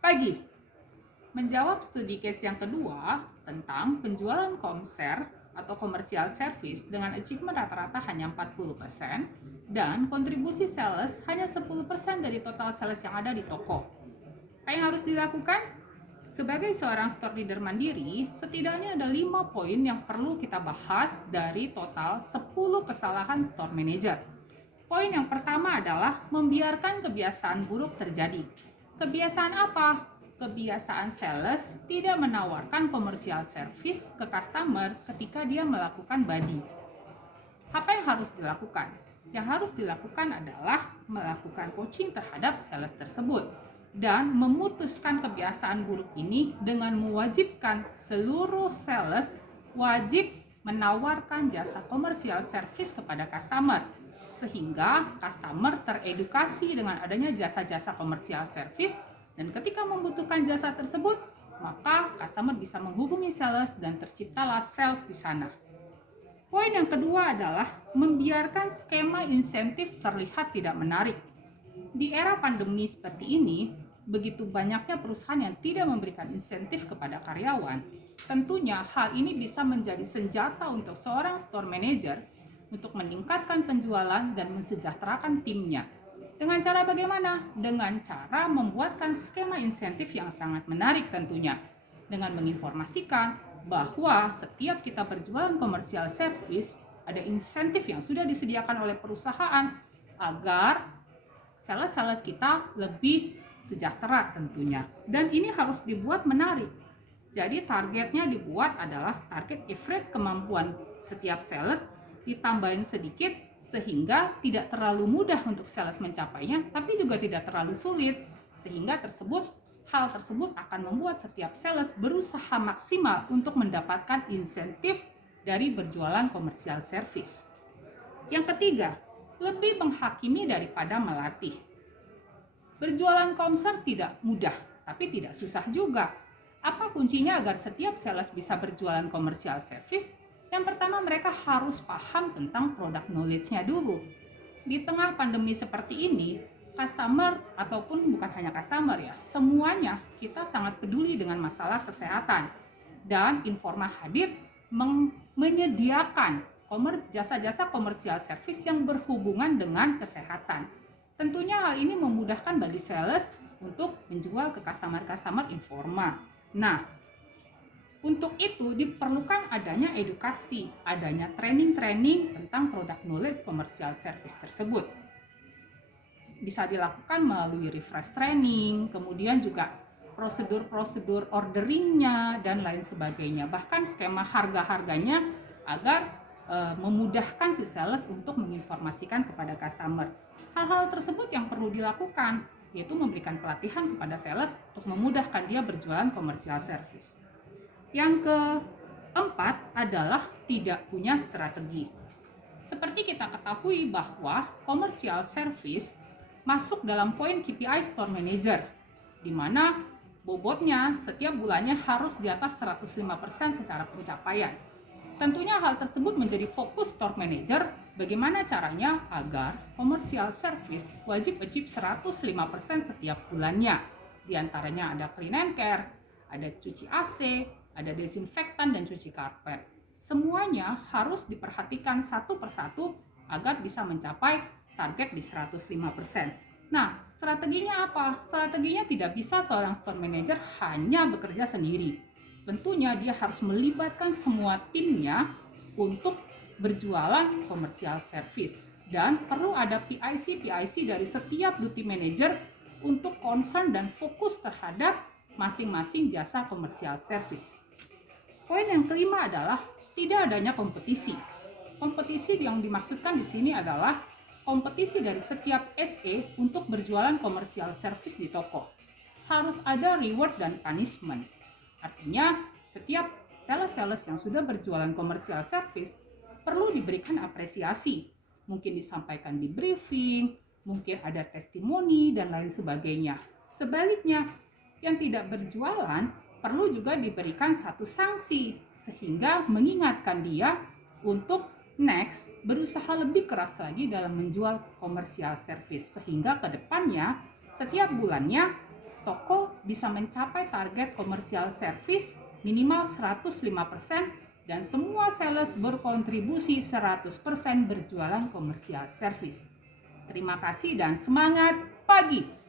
Pagi. Menjawab studi case yang kedua tentang penjualan konser atau komersial service dengan achievement rata-rata hanya 40% dan kontribusi sales hanya 10% dari total sales yang ada di toko. Apa yang harus dilakukan? Sebagai seorang store leader mandiri, setidaknya ada 5 poin yang perlu kita bahas dari total 10 kesalahan store manager. Poin yang pertama adalah membiarkan kebiasaan buruk terjadi. Kebiasaan apa? Kebiasaan sales tidak menawarkan komersial service ke customer ketika dia melakukan body. Apa yang harus dilakukan? Yang harus dilakukan adalah melakukan coaching terhadap sales tersebut dan memutuskan kebiasaan buruk ini dengan mewajibkan seluruh sales wajib menawarkan jasa komersial service kepada customer, sehingga customer teredukasi dengan adanya jasa-jasa komersial service, dan ketika membutuhkan jasa tersebut maka customer bisa menghubungi sales dan terciptalah sales di sana. Poin yang kedua adalah membiarkan skema insentif terlihat tidak menarik. Di era pandemi seperti ini, begitu banyaknya perusahaan yang tidak memberikan insentif kepada karyawan, tentunya hal ini bisa menjadi senjata untuk seorang store manager untuk meningkatkan penjualan dan mensejahterakan timnya. Dengan cara bagaimana? Dengan cara membuatkan skema insentif yang sangat menarik tentunya, dengan menginformasikan bahwa setiap kita berjualan komersial service, ada insentif yang sudah disediakan oleh perusahaan agar sales-sales kita lebih sejahtera tentunya. Dan ini harus dibuat menarik. Jadi targetnya dibuat adalah target average kemampuan setiap sales ditambahin sedikit sehingga tidak terlalu mudah untuk sales mencapainya, tapi juga tidak terlalu sulit, sehingga hal tersebut akan membuat setiap sales berusaha maksimal untuk mendapatkan insentif dari berjualan komersial service. Yang ketiga, lebih menghakimi daripada melatih. Berjualan konser tidak mudah, tapi tidak susah juga. Apa kuncinya agar setiap sales bisa berjualan komersial service? Yang pertama, mereka harus paham tentang produk knowledge-nya dulu. Di tengah pandemi seperti ini, customer ataupun bukan hanya customer ya, semuanya kita sangat peduli dengan masalah kesehatan. Dan Informa hadir menyediakan jasa-jasa komersial service yang berhubungan dengan kesehatan. Tentunya hal ini memudahkan bagi sales untuk menjual ke customer-customer Informa. Nah, untuk itu diperlukan adanya edukasi, adanya training-training tentang produk knowledge komersial service tersebut. Bisa dilakukan melalui refresh training, kemudian juga prosedur-prosedur orderingnya dan lain sebagainya. Bahkan skema harga-harganya agar memudahkan si sales untuk menginformasikan kepada customer. Hal-hal tersebut yang perlu dilakukan, yaitu memberikan pelatihan kepada sales untuk memudahkan dia berjualan komersial service. Yang keempat adalah tidak punya strategi. Seperti kita ketahui bahwa komersial service masuk dalam poin KPI Store Manager, di mana bobotnya setiap bulannya harus di atas 105% secara pencapaian. Tentunya hal tersebut menjadi fokus Store Manager, bagaimana caranya agar komersial service wajib achieve 105% setiap bulannya. Di antaranya ada clean and care, ada cuci AC, ada desinfektan dan cuci karpet. Semuanya harus diperhatikan satu persatu agar bisa mencapai target di 105%. Nah, strateginya apa? Strateginya tidak bisa seorang store manager hanya bekerja sendiri. Tentunya dia harus melibatkan semua timnya untuk berjualan komersial service. Dan perlu ada PIC dari setiap duty manager untuk concern dan fokus terhadap masing-masing jasa komersial service. Poin yang kelima adalah tidak adanya kompetisi. Kompetisi yang dimaksudkan di sini adalah kompetisi dari setiap SE untuk berjualan komersial service di toko. Harus ada reward dan punishment. Artinya, setiap sales-sales yang sudah berjualan komersial service perlu diberikan apresiasi. Mungkin disampaikan di briefing, mungkin ada testimoni, dan lain sebagainya. Sebaliknya, yang tidak berjualan perlu juga diberikan satu sanksi, sehingga mengingatkan dia untuk next berusaha lebih keras lagi dalam menjual komersial service, sehingga ke depannya setiap bulannya toko bisa mencapai target komersial service minimal 105% dan semua sales berkontribusi 100% berjualan komersial service. Terima kasih dan semangat pagi!